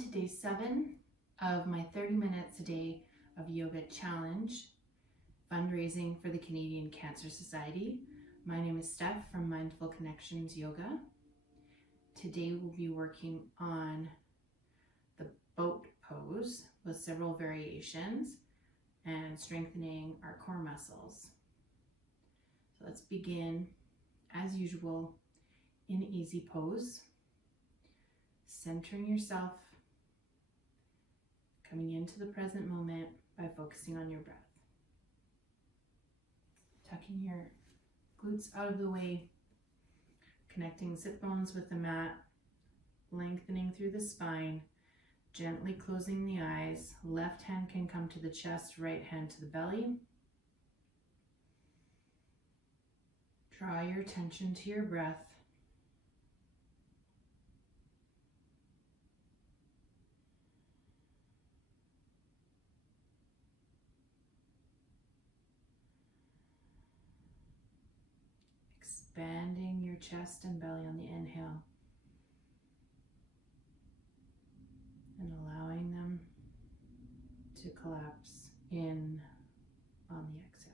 to day 7 of my 30 minutes a day of yoga challenge fundraising for the Canadian Cancer Society. My name is Steph from Mindful Connections Yoga. Today we'll be working on the boat pose with several variations and strengthening our core muscles. So let's begin as usual in easy pose, centering yourself, coming into the present moment by focusing on your breath. Tucking your glutes out of the way, connecting sit bones with the mat, lengthening through the spine, gently closing the eyes. Left hand can come to the chest, right hand to the belly. Draw your attention to your breath. Expanding your chest and belly on the inhale and allowing them to collapse in on the exhale.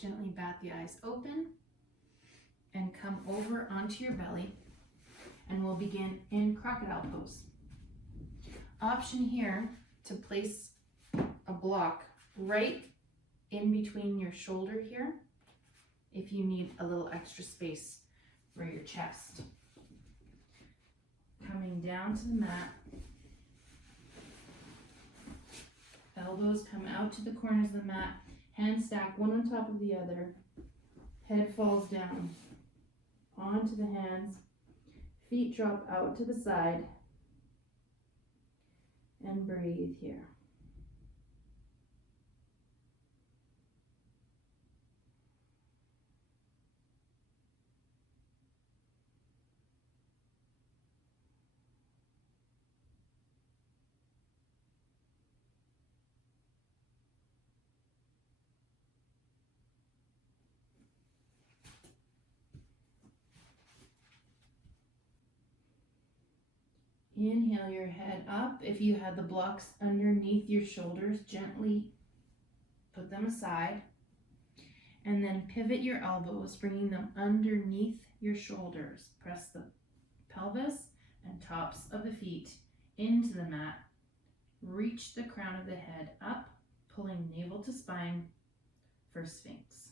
Gently bat the eyes open and come over onto your belly, and we'll begin in crocodile pose. Option here to place a block right in between your shoulder here if you need a little extra space for your chest. Coming down to the mat, elbows come out to the corners of the mat, hands stack one on top of the other, head falls down onto the hands, feet drop out to the side, and breathe here. Inhale your head up. If you had the blocks underneath your shoulders, gently put them aside. And then pivot your elbows, bringing them underneath your shoulders. Press the pelvis and tops of the feet into the mat. Reach the crown of the head up, pulling navel to spine for Sphinx.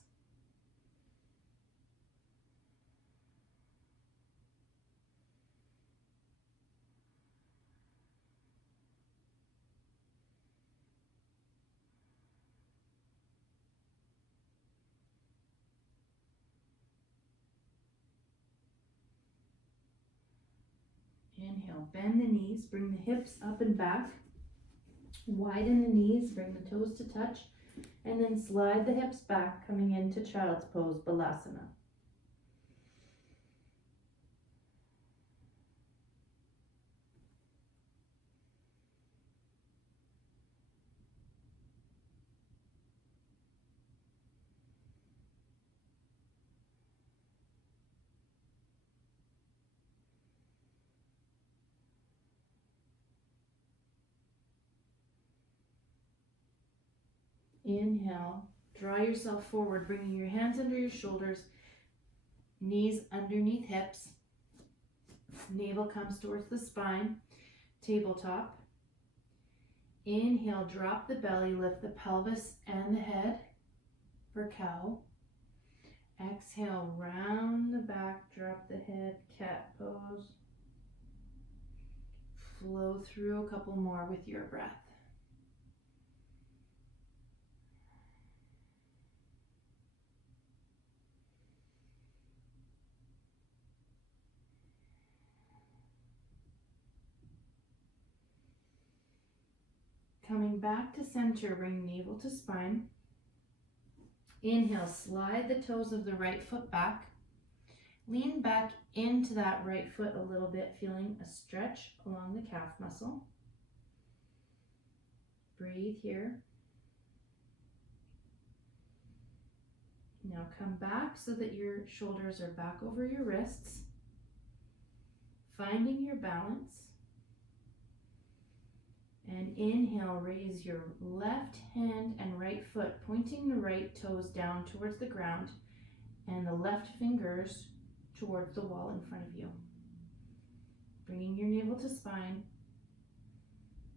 Inhale, bend the knees, bring the hips up and back. Widen the knees, bring the toes to touch, and then slide the hips back, coming into Child's Pose, Balasana. Inhale, draw yourself forward, bringing your hands under your shoulders, knees underneath hips, navel comes towards the spine, tabletop. Inhale, drop the belly, lift the pelvis and the head for cow. Exhale, round the back, drop the head, cat pose. Flow through a couple more with your breath. Coming back to center, bring navel to spine. Inhale, slide the toes of the right foot back. Lean back into that right foot a little bit, feeling a stretch along the calf muscle. Breathe here. Now come back so that your shoulders are back over your wrists. Finding your balance. And inhale, raise your left hand and right foot, pointing the right toes down towards the ground and the left fingers towards the wall in front of you. Bringing your navel to spine.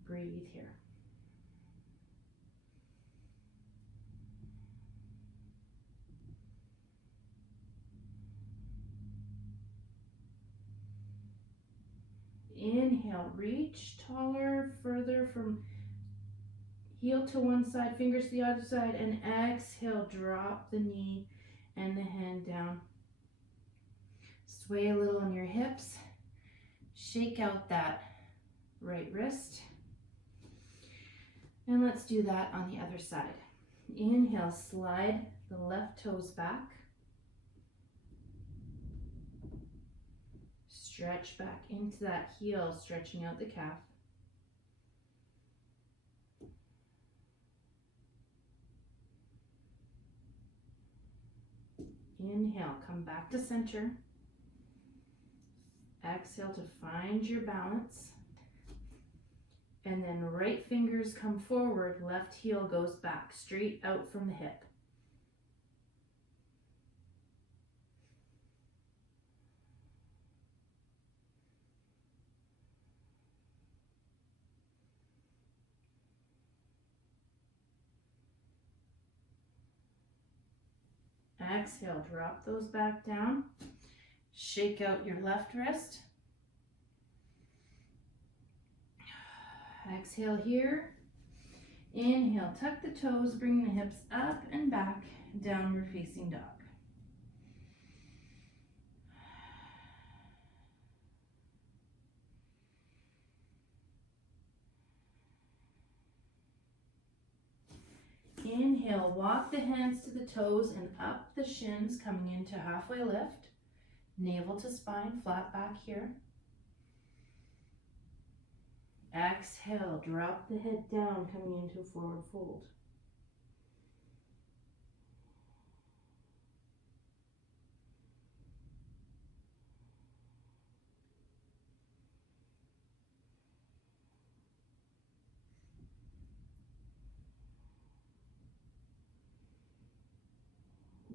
Breathe here. Inhale, reach taller, further from heel to one side, fingers to the other side, and exhale, drop the knee and the hand down. Sway a little on your hips. Shake out that right wrist. And let's do that on the other side. Inhale, slide the left toes back. Stretch back into that heel, stretching out the calf. Inhale, come back to center. Exhale to find your balance. And then right fingers come forward, left heel goes back, straight out from the hip. Exhale, drop those back down. Shake out your left wrist. Exhale here. Inhale, tuck the toes, bring the hips up and back, downward facing dog. Inhale, walk the hands to the toes and up the shins, coming into halfway lift. Navel to spine, flat back here. Exhale, drop the head down, coming into forward fold.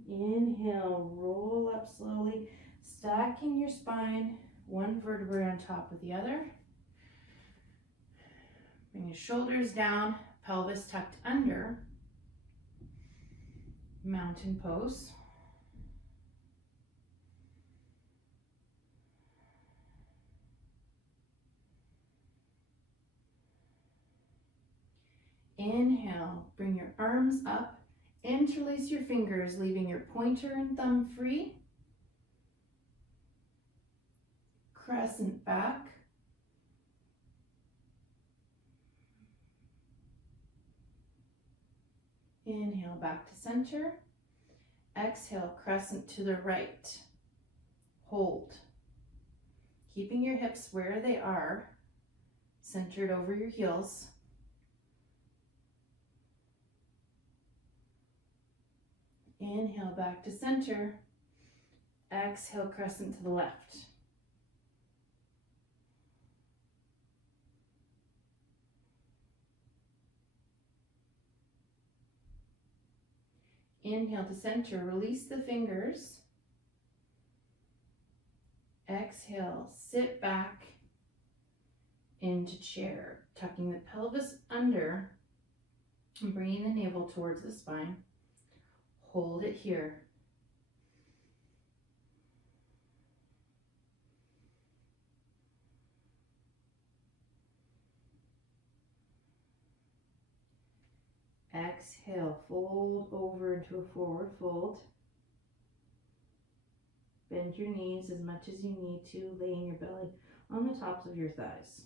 Inhale, roll up slowly, stacking your spine, one vertebrae on top of the other. Bring your shoulders down, pelvis tucked under. Mountain pose. Inhale, bring your arms up, interlace your fingers, leaving your pointer and thumb free. Crescent back. Inhale, back to center. Exhale, crescent to the right. Hold. Keeping your hips where they are, centered over your heels. Inhale, back to center. Exhale, crescent to the left. Inhale to center, release the fingers. Exhale, sit back into chair, tucking the pelvis under and bringing the navel towards the spine. Hold it here. Exhale, fold over into a forward fold. Bend your knees as much as you need to, laying your belly on the tops of your thighs.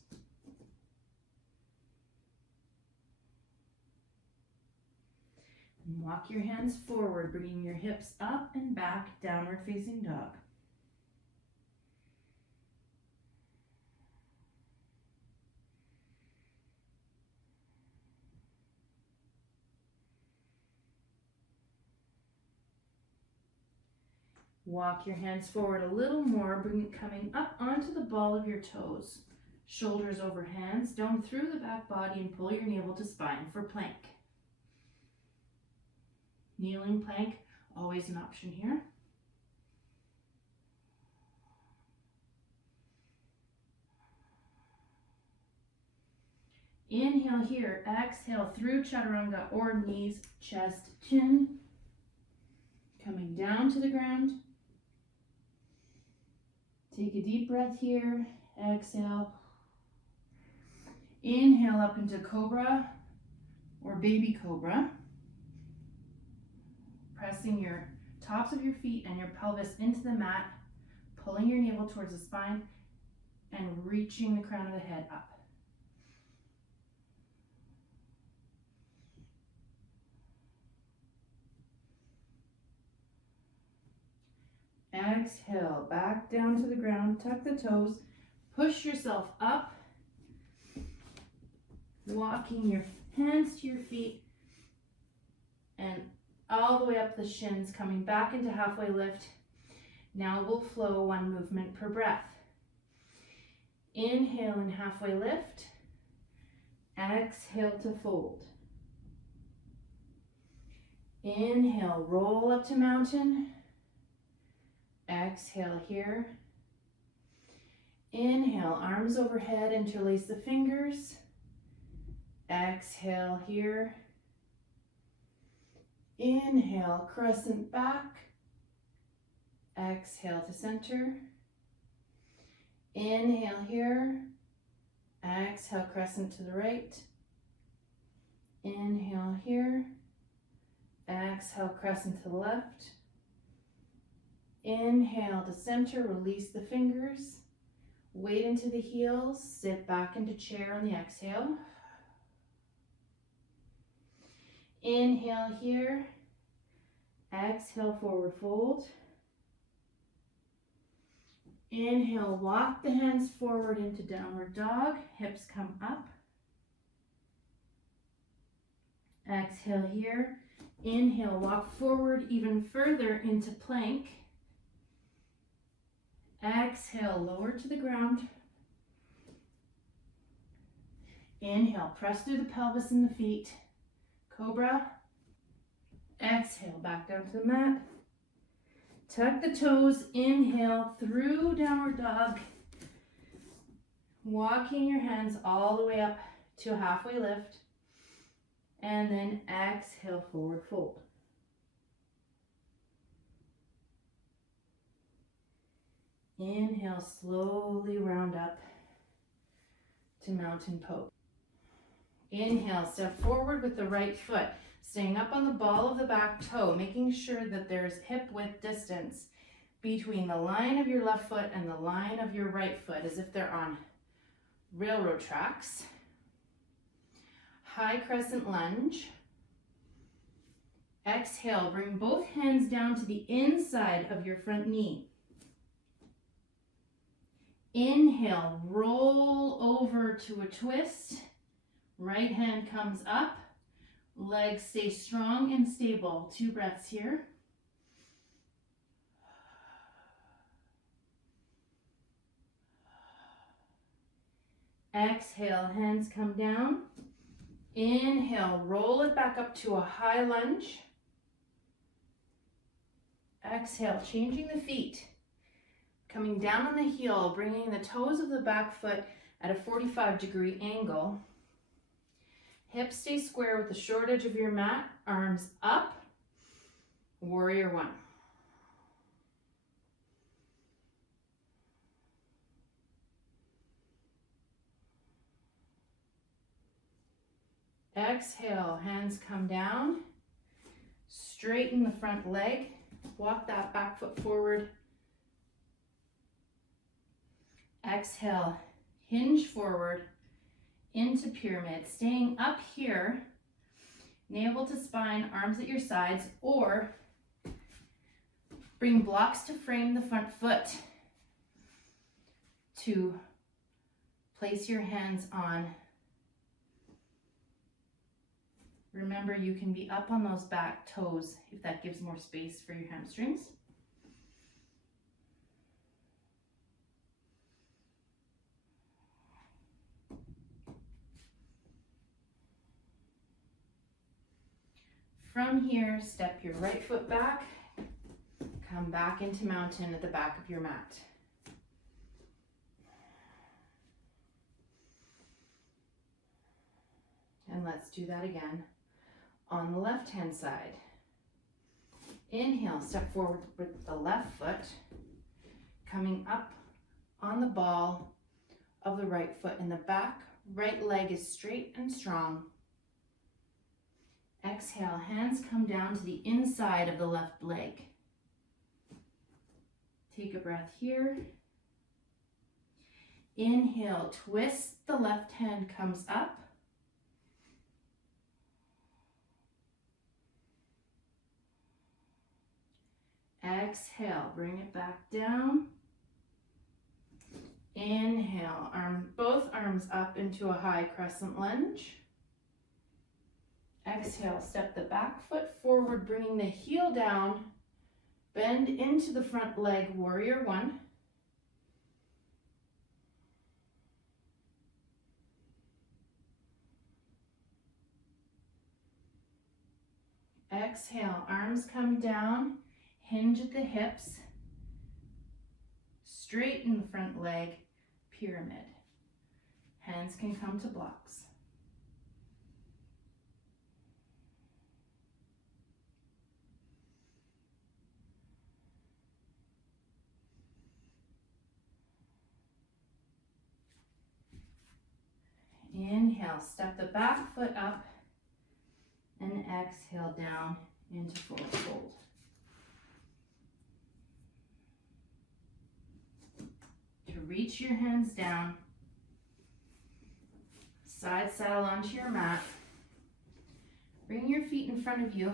And walk your hands forward, bringing your hips up and back, downward facing dog. Walk your hands forward a little more, coming up onto the ball of your toes. Shoulders over hands, down through the back body and pull your navel to spine for plank. Kneeling plank, always an option here. Inhale here, exhale through chaturanga or knees, chest, chin. Coming down to the ground. Take a deep breath here, exhale. Inhale up into cobra or baby cobra. Pressing your tops of your feet and your pelvis into the mat, pulling your navel towards the spine and reaching the crown of the head up. Exhale, back down to the ground, tuck the toes, push yourself up, walking your hands to your feet and all the way up the shins, coming back into halfway lift. Now we'll flow one movement per breath. Inhale and halfway lift, exhale to fold. Inhale, roll up to mountain. Exhale here. Inhale, arms overhead, interlace the fingers. Exhale here. Inhale, crescent back. Exhale to center. Inhale here. Exhale, crescent to the right. Inhale here. Exhale, crescent to the left. Inhale to center, release the fingers. Weight into the heels, sit back into chair on the exhale. Inhale here. Exhale, forward fold. Inhale, walk the hands forward into downward dog. Hips come up. Exhale here. Inhale, walk forward even further into plank. Exhale, lower to the ground. Inhale, press through the pelvis and the feet. Cobra. Exhale, back down to the mat. Tuck the toes, inhale through downward dog. Walking your hands all the way up to a halfway lift. And then exhale, forward fold. Inhale, slowly round up to mountain pose. Inhale, step forward with the right foot, staying up on the ball of the back toe, making sure that there's hip width distance between the line of your left foot and the line of your right foot, as if they're on railroad tracks. High crescent lunge. Exhale, bring both hands down to the inside of your front knee. Inhale, roll over to a twist. Right hand comes up. Legs stay strong and stable. 2 breaths here. Exhale, hands come down. Inhale, roll it back up to a high lunge. Exhale, changing the feet. Coming down on the heel, bringing the toes of the back foot at a 45-degree angle. Hips stay square with the short edge of your mat, arms up. Warrior one. Exhale, hands come down. Straighten the front leg. Walk that back foot forward. Exhale, hinge forward into pyramid. Staying up here, Navel to spine, arms at your sides, or bring blocks to frame the front foot to place your hands on. Remember, you can be up on those back toes if that gives more space for your hamstrings. From here, step your right foot back, come back into mountain at the back of your mat. And let's do that again on the left-hand side. Inhale, step forward with the left foot, coming up on the ball of the right foot in the back. Right leg is straight and strong. Exhale, hands come down to the inside of the left leg. Take a breath here. Inhale, twist, the left hand comes up. Exhale, bring it back down. Inhale, both arms up into a high crescent lunge. Exhale, step the back foot forward, bringing the heel down. Bend into the front leg, warrior one. Exhale, arms come down, hinge at the hips. Straighten the front leg, pyramid. Hands can come to blocks. Inhale, step the back foot up and exhale down into forward fold. To reach your hands down, side saddle onto your mat. Bring your feet in front of you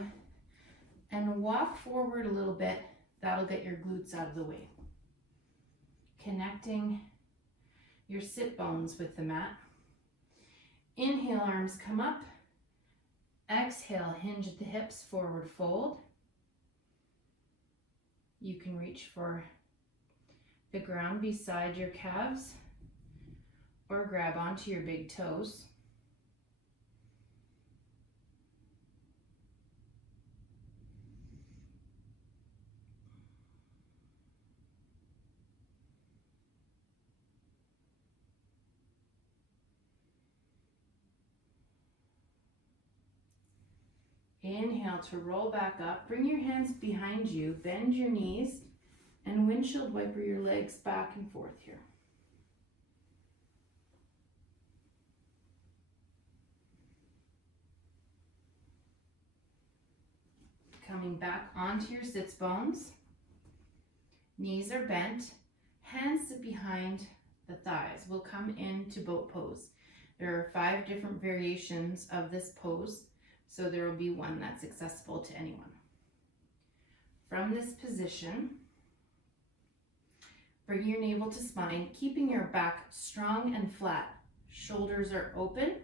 and walk forward a little bit. That'll get your glutes out of the way. Connecting your sit bones with the mat. Inhale, arms come up. Exhale, hinge at the hips, forward fold. You can reach for the ground beside your calves or grab onto your big toes. Inhale to roll back up. Bring your hands behind you, bend your knees, and windshield wiper your legs back and forth here. Coming back onto your sits bones. Knees are bent. Hands sit behind the thighs. We'll come into boat pose. There are 5 different variations of this pose, so there will be one that's accessible to anyone. From this position, bring your navel to spine, keeping your back strong and flat. Shoulders are open.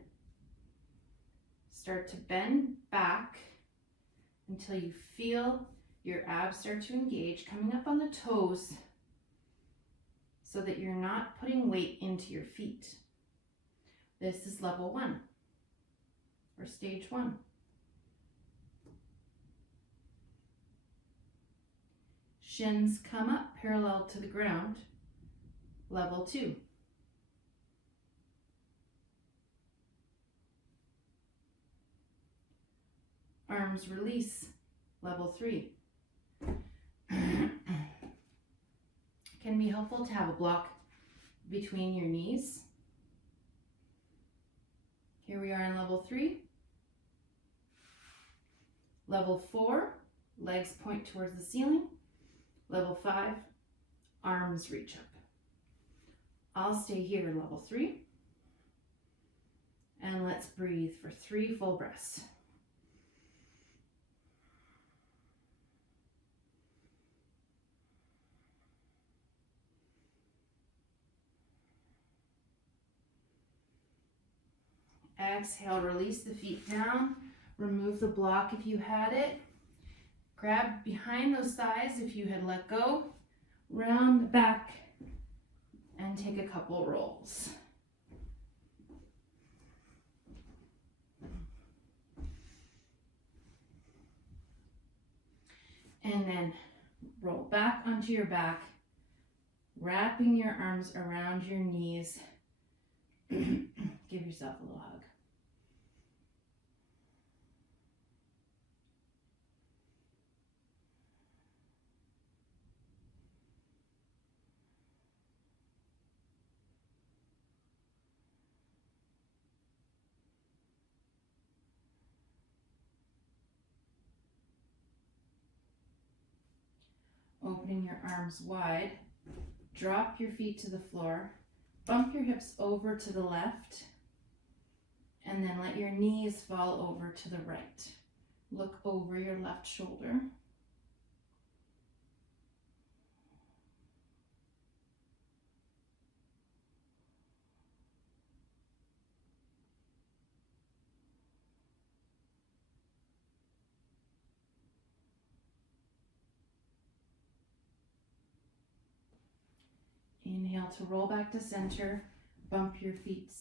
Start to bend back until you feel your abs start to engage, coming up on the toes so that you're not putting weight into your feet. This is level 1 or stage 1. Shins come up parallel to the ground, level 2. Arms release, level 3. Can be helpful to have a block between your knees. Here we are in level 3. Level 4, legs point towards the ceiling. Level 5, arms reach up. I'll stay here in level 3. And let's breathe for 3 full breaths. Exhale, release the feet down. Remove the block if you had it. Grab behind those thighs if you had let go. Round back and take a couple rolls. And then roll back onto your back, wrapping your arms around your knees. Give yourself a little hug. Opening your arms wide, drop your feet to the floor, bump your hips over to the left, and then let your knees fall over to the right. Look over your left shoulder. Inhale to roll back to center, bump your feet,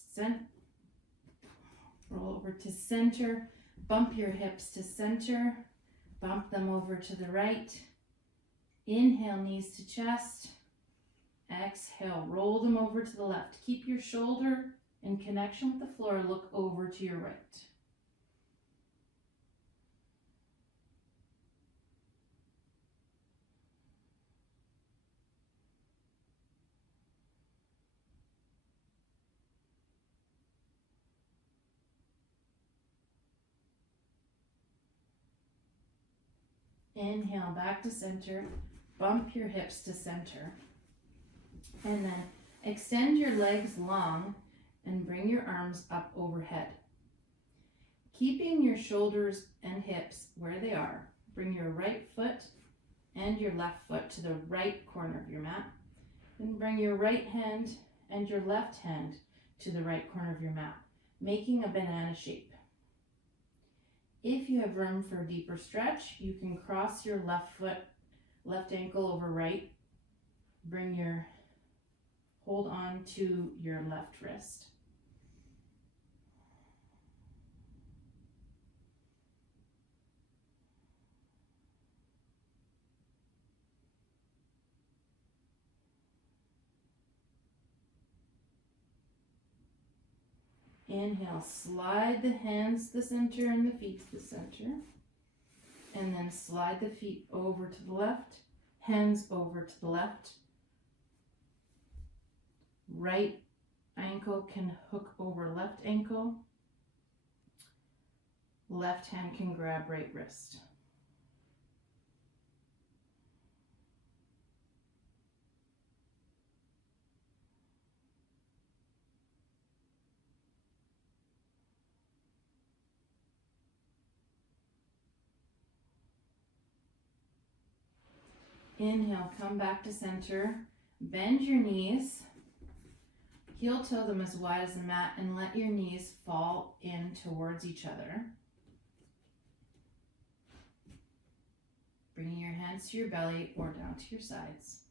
roll over to center, bump your hips to center, bump them over to the right. Inhale, knees to chest. Exhale, roll them over to the left. Keep your shoulder in connection with the floor, look over to your right. Inhale, back to center. Bump your hips to center. And then extend your legs long and bring your arms up overhead. Keeping your shoulders and hips where they are, bring your right foot and your left foot to the right corner of your mat. Then bring your right hand and your left hand to the right corner of your mat, making a banana shape. If you have room for a deeper stretch, you can cross your left foot, left ankle over right. Hold on to your left wrist. Inhale, slide the hands to the center and the feet to the center. And then slide the feet over to the left, hands over to the left. Right ankle can hook over left ankle. Left hand can grab right wrist. Inhale, come back to center. Bend your knees. Heel toe them as wide as the mat and let your knees fall in towards each other. Bringing your hands to your belly or down to your sides.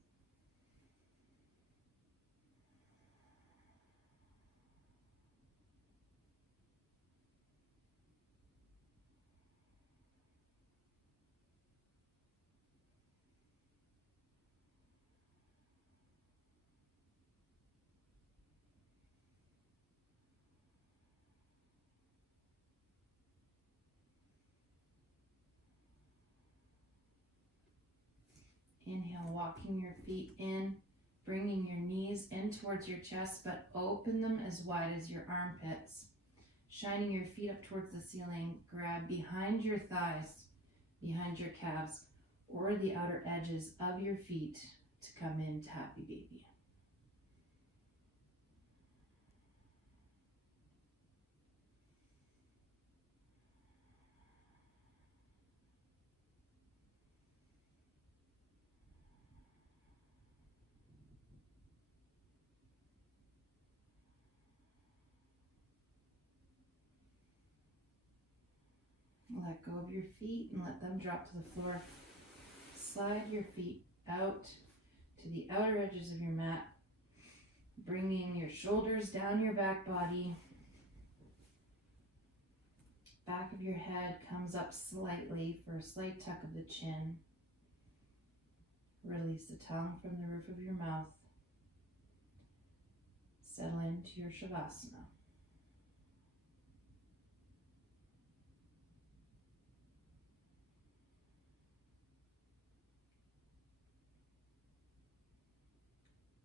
Inhale, walking your feet in, bringing your knees in towards your chest, but open them as wide as your armpits. Shining your feet up towards the ceiling, grab behind your thighs, behind your calves, or the outer edges of your feet to come into Happy Baby. Let go of your feet and let them drop to the floor. Slide your feet out to the outer edges of your mat, bringing your shoulders down your back body. Back of your head comes up slightly for a slight tuck of the chin. Release the tongue from the roof of your mouth. Settle into your Shavasana.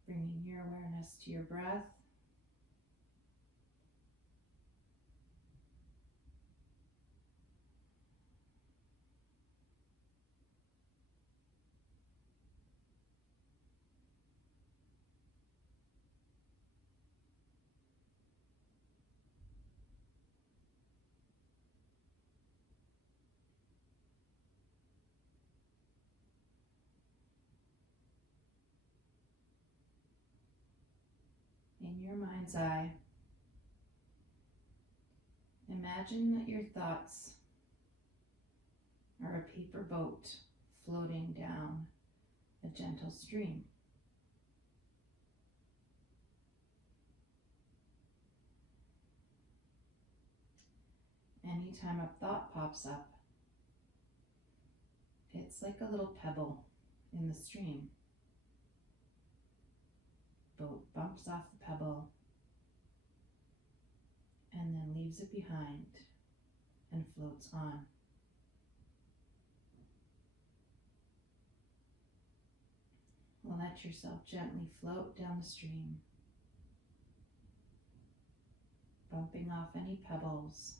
Bringing your awareness to your breath. In your mind's eye, imagine that your thoughts are a paper boat floating down a gentle stream. Anytime a thought pops up, it's like a little pebble in the stream. Boat bumps off the pebble and then leaves it behind and floats on. Let yourself gently float down the stream, bumping off any pebbles,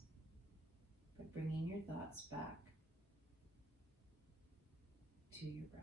but bringing your thoughts back to your breath.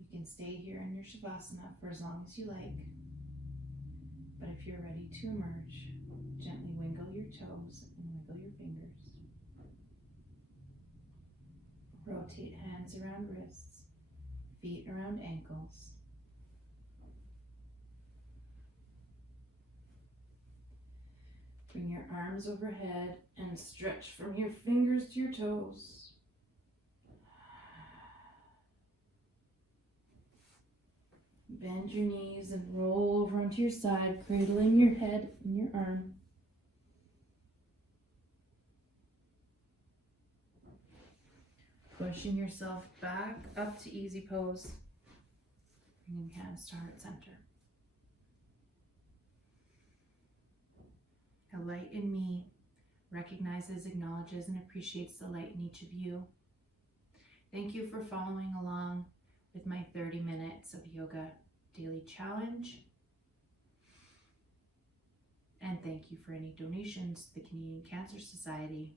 You can stay here in your Shavasana for as long as you like, but if you're ready to emerge, gently wiggle your toes and wiggle your fingers. Rotate hands around wrists, feet around ankles. Bring your arms overhead and stretch from your fingers to your toes. Bend your knees and roll over onto your side, cradling your head in your arm. Pushing yourself back up to easy pose. Bringing hands to heart center. A light in me recognizes, acknowledges, and appreciates the light in each of you. Thank you for following along with my 30 minutes of yoga daily challenge. And thank you for any donations to the Canadian Cancer Society.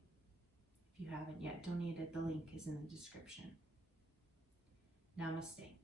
If you haven't yet donated, the link is in the description. Namaste.